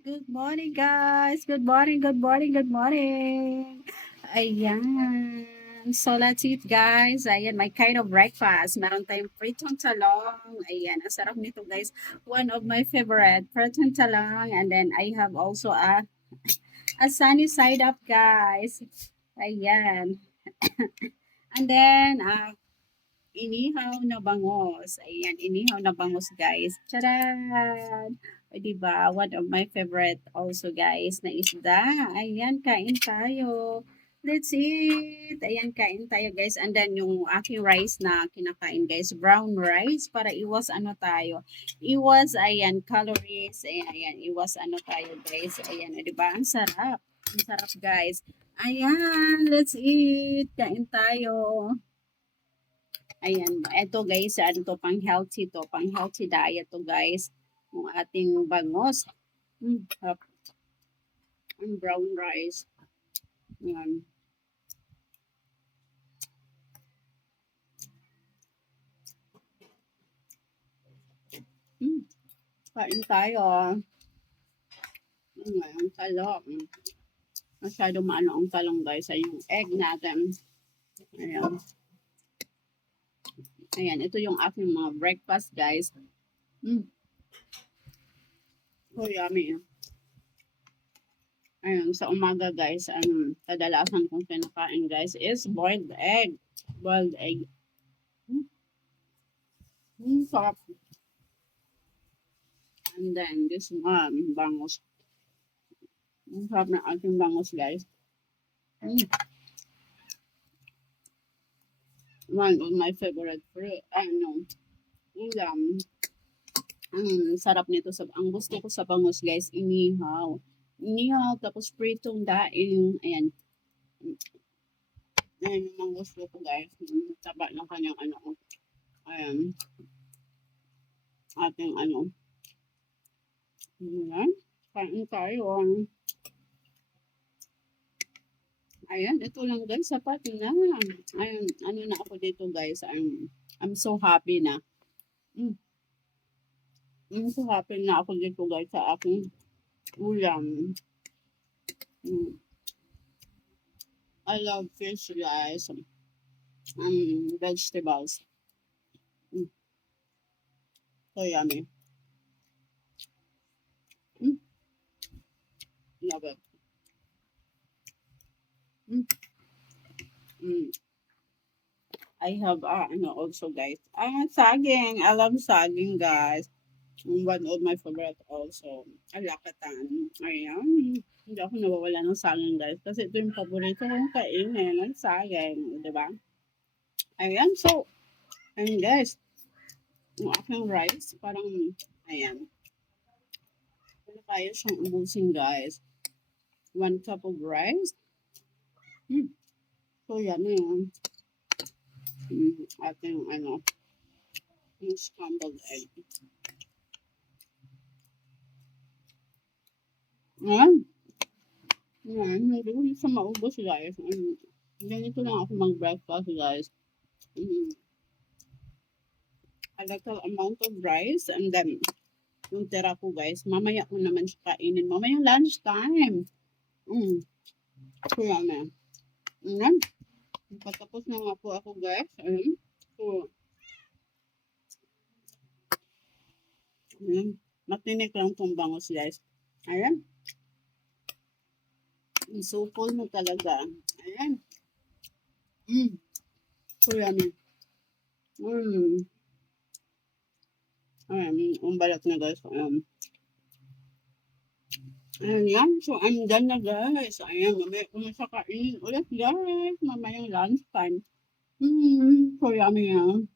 Good morning, guys. Good morning, good morning, good morning. Ayan. So, let's eat, guys. Ayan, my kind of breakfast. Meron tayong pritong talong. Ayan, ang sarap nito, guys. One of my favorite, pritong talong. And then, I have also a sunny side up, guys. Ayan. And then, inihaw na bangos. Ayan, inihaw na bangos, guys. Charan! O, diba? One of my favorite also, guys, na isda. Ayan, kain tayo. Let's eat. Ayan, kain tayo, guys. And then, yung aking rice na kinakain, guys, brown rice para iwas ano tayo. Iwas, ayan, calories. Ayan, iwas ano tayo, guys. Ayan, o, diba? Ang sarap. Ang sarap, guys. Ayan, let's eat. Kain tayo. Ayan, eto guys, ano to, pang healthy diet to guys. Yung ating bangos. Harap. Ang brown rice. Ayan. Mm, kain tayo. Ayan, talong. Masyado maano ang talong guys. Ay yung egg natin. Ayan. Ayan, ito yung aking mga breakfast guys. So yummy. Ayun, sa umaga guys, ang kadalasan kong kinakain guys is boiled egg. Boiled egg. Sarap. And then, this bangus. Ang sarap ng ating bangus, guys. One of my favorite fruit. Ano, ulam. Ang sarap nito. Ang gusto ko sa bangus, guys, inihaw. Inihaw, tapos pritong daing. Ayan. Ayan yung mga gusto ko, guys. Taba ng kanyang ano. Ayan. Ating ano. Ayan. Kain tayo. Ayan, ito lang guys, sapat na. Ayan, ano na ako dito guys. I'm so happy na. I'm so happy na ako dito guys sa aking ulam. I love fish guys. Vegetables. So yummy. Love it. I have also guys. Saging. I love saging guys. One of my favorite also. Alakatan. Ayan. Hindi ako nawawala ng saging guys. Kasi ito yung paborito kong kainin. Ang saging. Diba? Ayan. So, ayan guys. Yung aking rice. Parang, ayan. Kaya siyang ubusin guys. 1 cup of rice. So, yan yun. Ating yung scrambled egg. Ayan. Ayan. Hindi ko siya maubos guys. Ganito lang ako mag-breakfast guys. A little amount of rice and then yung tira ko guys, mamaya ko naman siya kainin. Mamaya lunchtime. So yan na. Ayan. Patapos na nga po ako guys. Ayan. So, ayan. Matinik lang itong bangus guys. Ayan. Isupol mo talaga. Ayan. So yummy. Ayan, ang balat na guys. Ayan yan. So, I'm done na guys. Ayan, mamaya ko na siya kainin ulit guys. Mamayang lunchtime. So yummy yan.